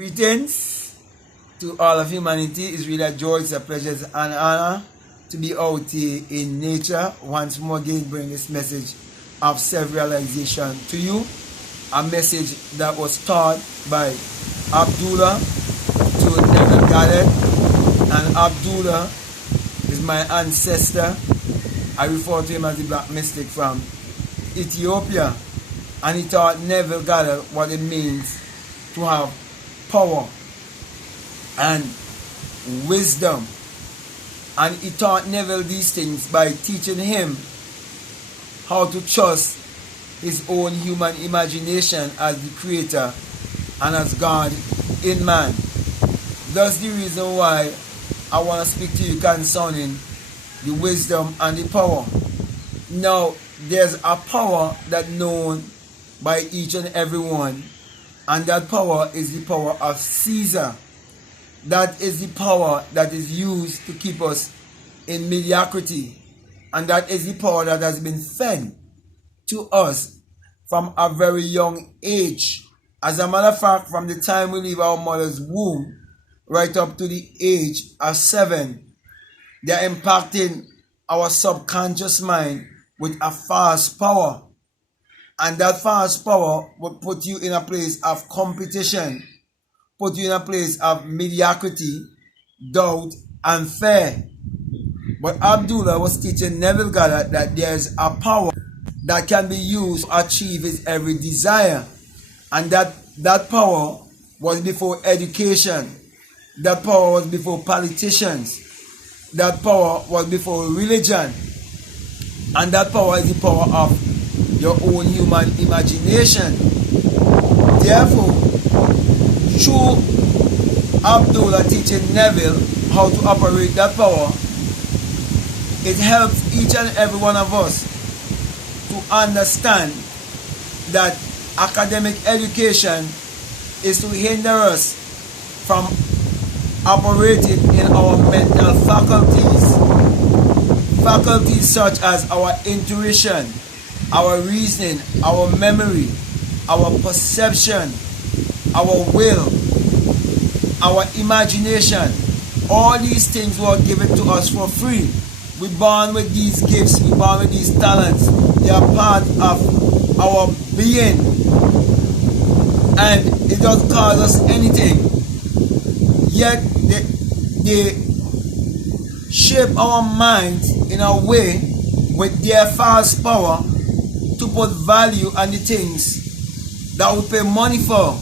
Greetings to all of humanity. It's really a joy, it's a pleasure, it's an honor to be out here in nature. Once more again, bring this message of self-realization to you. A message that was taught by Abdullah to Neville Goddard. And Abdullah is my ancestor. I refer to him as the Black Mystic from Ethiopia. And he taught Neville Goddard what it means to have power and wisdom. And he taught Neville these things by teaching him how to trust his own human imagination as the creator and as God in man. That's the reason why I want to speak to you concerning the wisdom and the power. Now, there's a power that's known by each and every one, and that power is the power of Caesar. That is the power that is used to keep us in mediocrity, and that is the power that has been fed to us from a very young age. As a matter of fact, from the time we leave our mother's womb right up to the age of 7, they're impacting our subconscious mind with a fast power. And that fast power will put you in a place of competition, put you in a place of mediocrity, doubt, and fear. But Abdullah was teaching Neville Goddard that there's a power that can be used to achieve his every desire. And that power was before education. That power was before politicians. That power was before religion. And that power is the power of your own human imagination. Therefore, through Abdullah teaching Neville how to operate that power, it helps each and every one of us to understand that academic education is to hinder us from operating in our mental faculties. Faculties such as our intuition, our reasoning, our memory, our perception, our will, our imagination. All these things were given to us for free. We're born with these gifts, we're born with these talents. They are part of our being. And it doesn't cost us anything. Yet they shape our minds in a way with their fast power to put value on the things that we pay money for.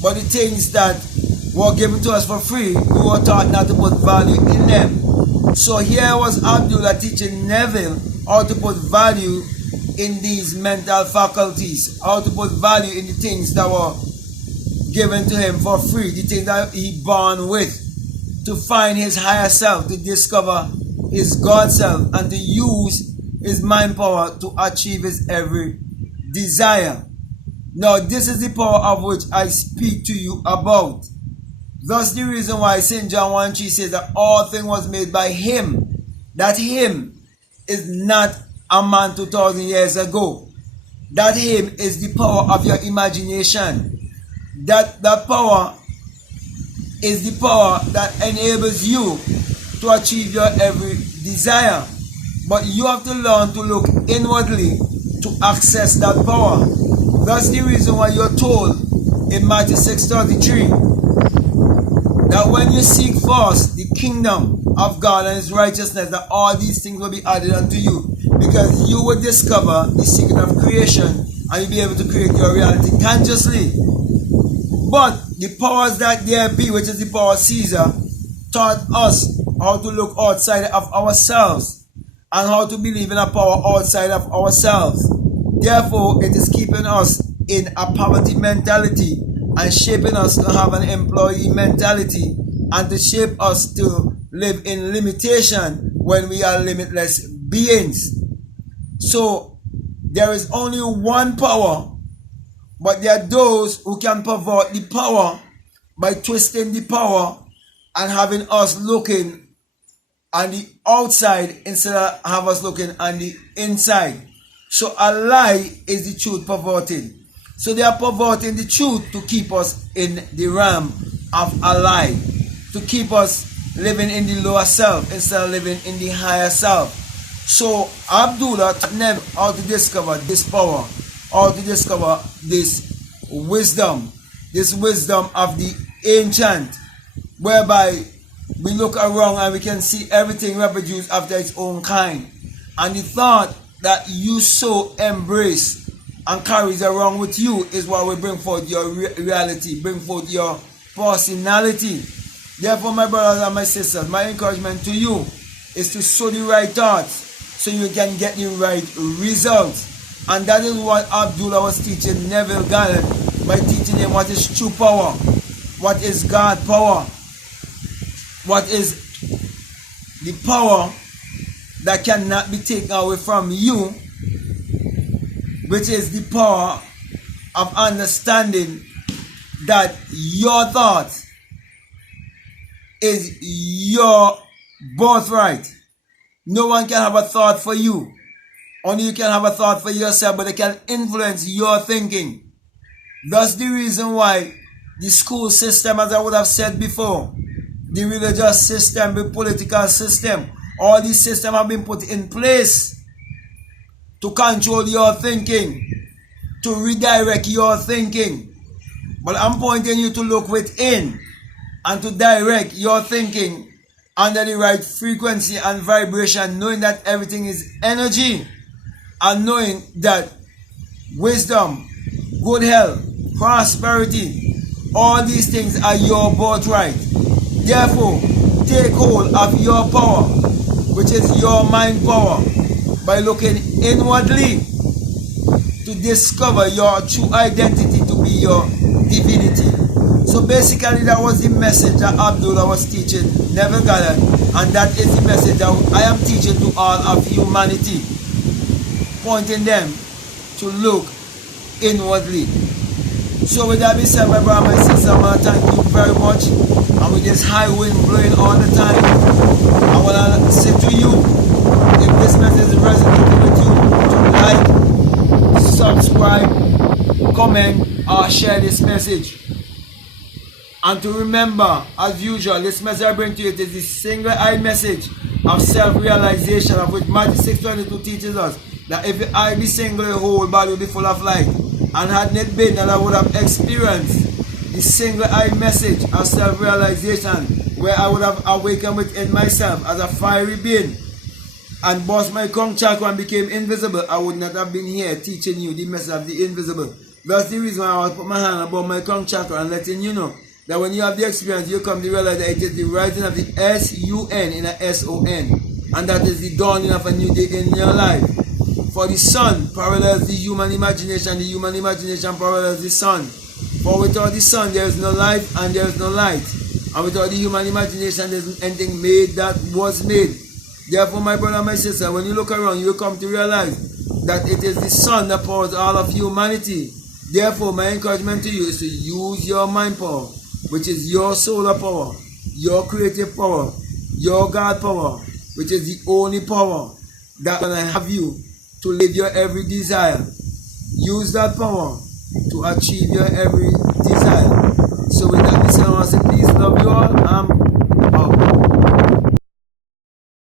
But the things that were given to us for free, we were taught not to put value in them. So here was Abdullah teaching Neville how to put value in these mental faculties, how to put value in the things that were given to him for free, the things that he born with, to find his higher self, to discover his God self, and to use his mind power to achieve his every desire. Now, this is the power of which I speak to you about. That's the reason why St. John 1:3 says that all things was made by him. That him is not a man 2,000 years ago. That him is the power of your imagination. That power is the power that enables you to achieve your every desire. But you have to learn to look inwardly to access that power. That's the reason why you're told in Matthew 6:33 that when you seek first the kingdom of God and his righteousness, that all these things will be added unto you, because you will discover the secret of creation and you'll be able to create your reality consciously. But the powers that there be, which is the power of Caesar, taught us how to look outside of ourselves and how to believe in a power outside of ourselves. Therefore, it is keeping us in a poverty mentality and shaping us to have an employee mentality and to shape us to live in limitation when we are limitless beings. So, there is only one power, but there are those who can pervert the power by twisting the power and having us looking on the outside instead of have us looking on the inside. So a lie is the truth perverted. So they are perverting the truth to keep us in the realm of a lie to keep us living in the lower self instead of living in the higher self. So Abdullah taught Neville how to discover this power, how to discover this wisdom of the ancient, whereby we look around and we can see everything reproduced after its own kind. And the thought that you so embrace and carries around with you is what will bring forth your reality, bring forth your personality. Therefore, my brothers and my sisters, my encouragement to you is to sow the right thoughts so you can get the right results. And that is what Abdullah was teaching Neville Goddard by teaching him what is true power, what is God power, what is the power that cannot be taken away from you, which is the power of understanding that your thought is your birthright. No one can have a thought for you. Only you can have a thought for yourself, but they can influence your thinking. That's the reason why the school system, as I would have said before, the religious system, the political system, all these systems have been put in place to control your thinking, to redirect your thinking. But I'm pointing you to look within and to direct your thinking under the right frequency and vibration, knowing that everything is energy, and knowing that wisdom, good health, prosperity, all these things are your birthright. Therefore, take hold of your power, which is your mind power, by looking inwardly to discover your true identity to be your divinity. So basically, that was the message that Abdullah was teaching Neville Goddard, and that is the message that I am teaching to all of humanity, pointing them to look inwardly. So with that being said, my brother, my sister, I want to thank you very much. And with this high wind blowing all the time, I want to say to you, if this message is resonating with you, to like, subscribe, comment, or share this message. And to remember, as usual, this message I bring to you, it is the single-eyed message of self-realization, of which Matthew 6:22 teaches us that if your eye be single, your whole body will be full of light. And had it been that I would have experienced the single-eyed message of self-realization, where I would have awakened within myself as a fiery being and burst my crown chakra and became invisible, I would not have been here teaching you the message of the invisible. That's the reason why I was put my hand above my crown chakra and letting you know that when you have the experience, you come to realize that it is the rising of the S-U-N in a S-O-N, and that is the dawning of a new day in your life. For the sun parallels the human imagination parallels the sun. For without the sun, there is no life and there is no light. And without the human imagination, there isn't anything made that was made. Therefore, my brother and my sister, when you look around, you will come to realize that it is the sun that powers all of humanity. Therefore, my encouragement to you is to use your mind power, which is your solar power, your creative power, your God power, which is the only power that will have you to live your every desire. Use that power to achieve your every desire. So with that, I want to say please love you all.